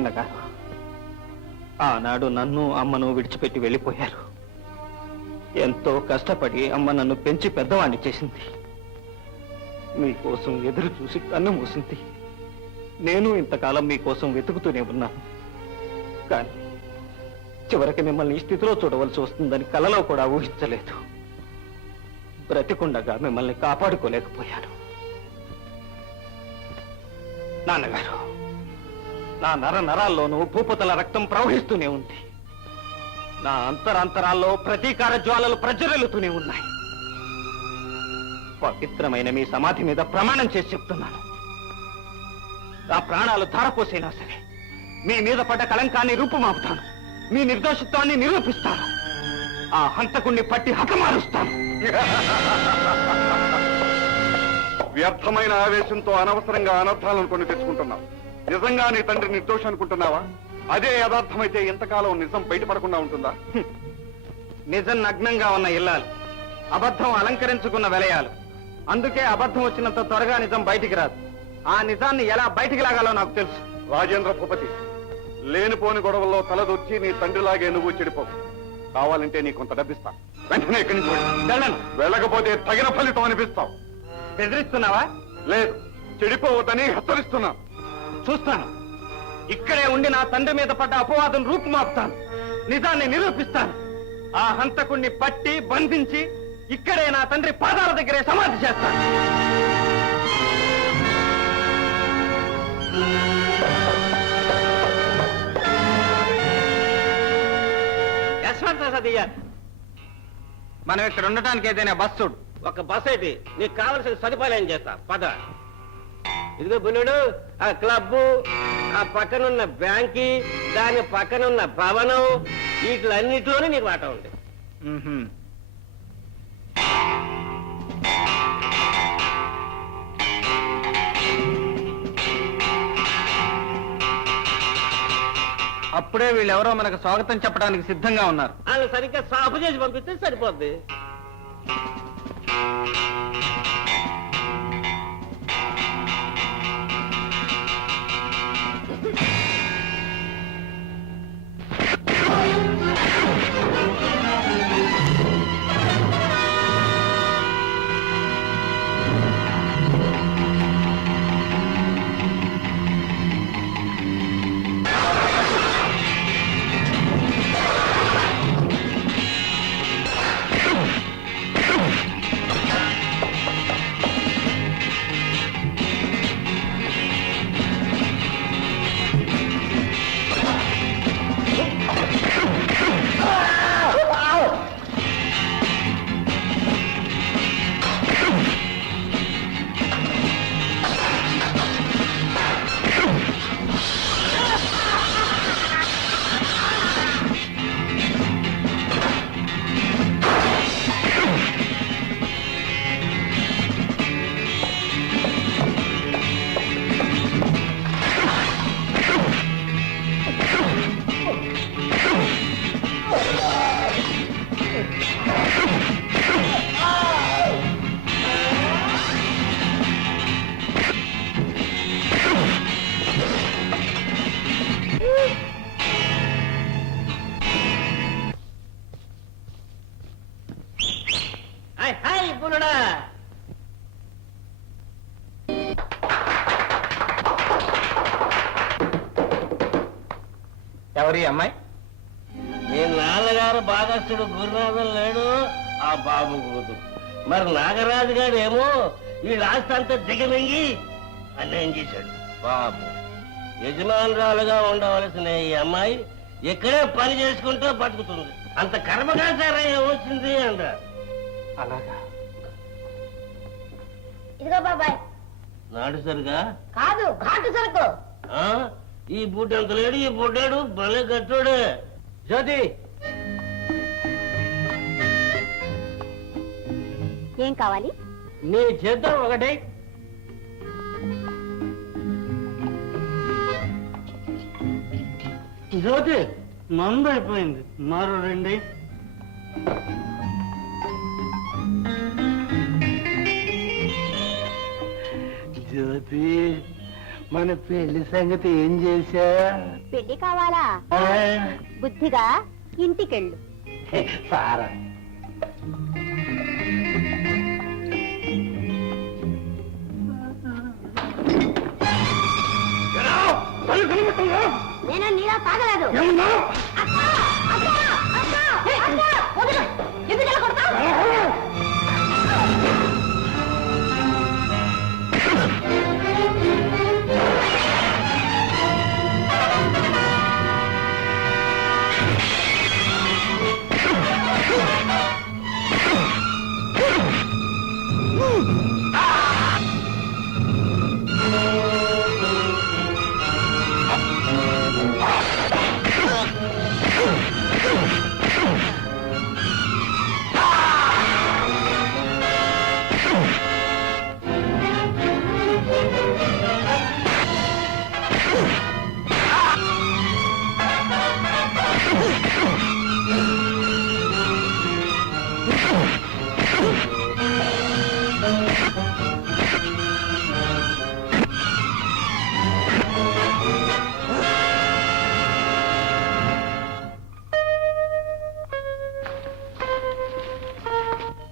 నాన్నగారు ఆనాడు నన్ను అమ్మను విడిచిపెట్టి వెళ్ళిపోయారు. ఎంతో కష్టపడి అమ్మ నన్ను పెంచి పెద్దవాణ్ణి చేసింది. మీకోసం ఎదురు చూసి కన్ను మూసింది. నేను ఇంతకాలం మీకోసం వెతుకుతూనే ఉన్నాను. కానీ చివరికి మిమ్మల్ని ఈ స్థితిలో చూడవలసి వస్తుందని కలలో కూడా ఊహించలేదు. బ్రతికుండగా మిమ్మల్ని కాపాడుకోలేకపోయాను. నాన్నగారు, నా నరాల్లోనూ భూపతుల రక్తం ప్రవహిస్తూనే ఉంది. నా అంతరాంతరాల్లో ప్రతీకార జ్వాలలు ప్రజ్వరిల్లుతూనే ఉన్నాయి. పవిత్రమైన మీ సమాధి మీద ప్రమాణం చేసి చెప్తున్నాను, నా ప్రాణాలు ధారపోసైనా సరే మీ మీద పడ్డ కళంకాన్ని రూపుమాపుతాను. మీ నిర్దోషిత్వాన్ని నిరూపిస్తాను. ఆ హంతకుణ్ణి పట్టి హతమారుస్తాను. వ్యర్థమైన ఆవేశంతో అనవసరంగా అనర్థాలను కొని తెచ్చుకుంటున్నావు. నిజంగా నీ తండ్రి నిర్దోషం అనుకుంటున్నావా? అదే యథార్థమైతే ఎంతకాలం నిజం బయటపడకుండా ఉంటుందా? నిజం నగ్నంగా ఉన్న ఇల్లాలు, అబద్ధం అలంకరించుకున్న విలయాలు. అందుకే అబద్ధం వచ్చినంత త్వరగా నిజం బయటికి రాదు. ఆ నిజాన్ని ఎలా బయటికి లాగాలో నాకు తెలుసు. రాజేంద్ర భూపతి, లేనిపోని గొడవల్లో తలదొచ్చి నీ తండ్రిలాగే నువ్వు చెడిపోవు. కావాలంటే నీ కొంత డబ్బిస్తా. వెంటనే ఇక్కడి నుంచి వెళ్ళను. వెళ్ళకపోతే తగిన ఫలితం అనిపిస్తావు. బెదిరిస్తున్నావా? లేదు, చెడిపోవద్దని హెచ్చరిస్తున్నా. చూస్తాను. ఇక్కడే ఉండి నా తండ్రి మీద పడ్డ అపవాదం రూపుమాపుతాను. నిజాన్ని నిరూపిస్తాను. ఆ హంతకుణ్ణి పట్టి బంధించి ఇక్కడే నా తండ్రి పాదాల దగ్గరే సమాధి చేస్తాను. మనం ఇక్కడ ఉండటానికి ఏదైనా బస్సు. ఒక బస్ అయితే నీకు కావలసిన సదుపాయాలు చేస్తా. పద. ఇదిగో బుల్లుడు, ఆ క్లబ్, ఆ పక్కనున్న బ్యాంకి, దాని పక్కనున్న భవనం, వీటిలన్నిటిలోనే నీకు వాటా ఉంది. అప్పుడే వీళ్ళెవరో మనకు స్వాగతం చెప్పడానికి సిద్ధంగా ఉన్నారు. వాళ్ళు సరిగ్గా సాఫ్ చేసి పంపిస్తే సరిపోద్ది. ఎవరి అమ్మాయి? మీ నాన్నగారు భాగస్థుడు గురునాథం లేడు, ఆ బాబు కూతురు. మరి నాగరాజు గారు ఏమో ఈ రాష్ట్ర అంతా దిగమింగి అన్యాయం చేశాడు. బాబు యజమానురాలుగా ఉండవలసిన ఈ అమ్మాయి ఇక్కడే పని చేసుకుంటూ బతుకుతుంది. అంత కర్మకాచారం ఏమొచ్చింది అంటారు. అలాగా? ఇదిగో బాబాయ్. నాడు సరుగా కాదు, ఘాటు సరుకు. ఈ బుడ్డ ఎంత లేడు, ఈ బుడ్డాడు భలే కట్టుడే. జ్యోతి, ఏం కావాలి? నీ చేద్దాం ఒకటే. జ్యోతి, మందు అయిపోయింది, మరో రండి. జ్యోతి, మన పెళ్లి సంగతి ఏం చేశా? పెళ్లి కావాలా? బుద్ధిగా ఇంటికెళ్ళు. సారా నేను నీలా తాగలేదు. ఎందుకు కొడతా?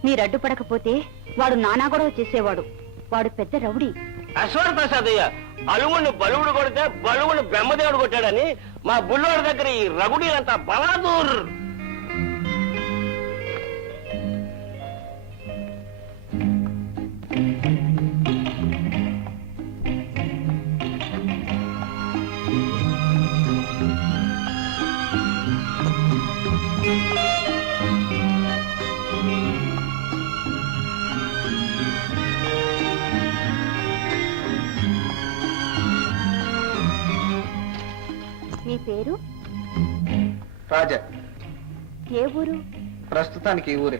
మీరు అడ్డుపడకపోతే వాడు నానా గొడవ చేసేవాడు. వాడు పెద్ద రౌడీ. అశ్వర ప్రసాదయ్య అలుగుని బలువుడు కొడితే బలువుని బ్రహ్మదేవుడు కొట్టాడని మా బుల్లోడి దగ్గర ఈ రగుడీలంతా బలాదూర్. మీ పేరు? రాజా. ఏ ఊరు? ప్రస్తుతానికి ఈ ఊరే.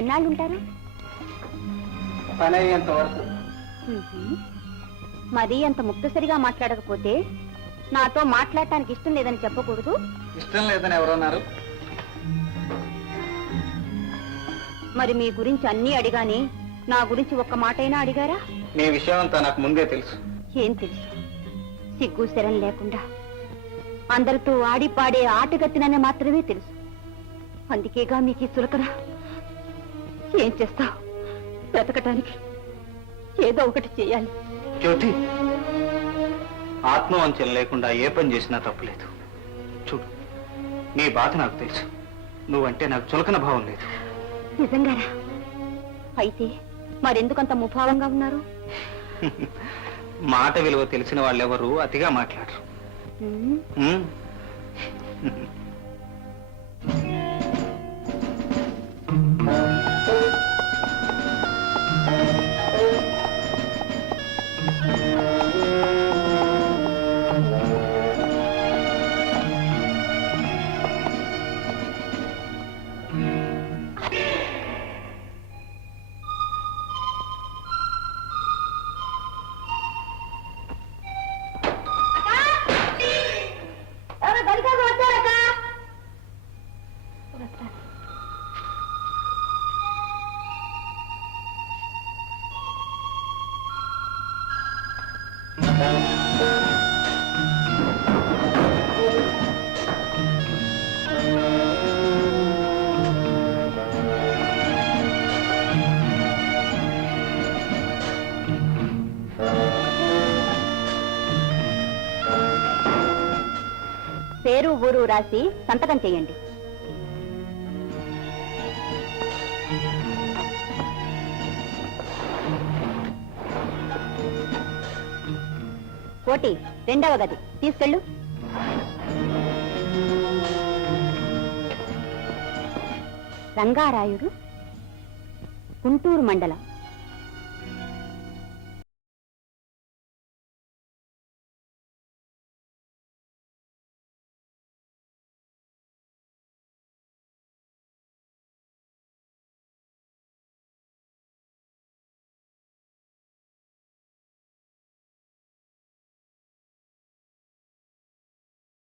ఎన్నాళ్ళుంటారు? పని అయ్యేంత వరకు. మరీ అంత ముక్తసరిగా మాట్లాడకపోతే నాతో మాట్లాడటానికి ఇష్టం లేదని చెప్పకూడదు. ఇష్టం లేదని ఎవరన్నారు? మరి మీ గురించి అన్నీ అడిగాని నా గురించి ఒక్క మాటైనా అడిగారా? మీ విషయం అంతా నాకు ముందే తెలుసు. ఏం తెలుసు? సిగ్గు శరం లేకుండా అందరితో ఆడి పాడే ఆటగత్తినని మాత్రమే తెలుసు. అందుకేగా మీకు ఈ చులకన. ఏం చేస్తావు? బ్రతకటానికి ఏదో ఒకటి చేయాలి. జ్యోతి, ఆత్మవంచన లేకుండా ఏ పని చేసినా తప్పులేదు. చూడు, నీ బాధ నాకు తెలుసు. నువ్వంటే నాకు చులకన భావం లేదు. నిజంగానా? అయితే మరెందుకంత ముభావంగా ఉన్నారు? మాట విలువ తెలిసిన వాళ్ళెవరూ అతిగా మాట్లాడరు. పేరు ఊరు రాసి సంతకం చేయండి. కోటి, 2వ గది తీసుకెళ్ళు. రంగారాయుడు, గుంటూరు మండలం.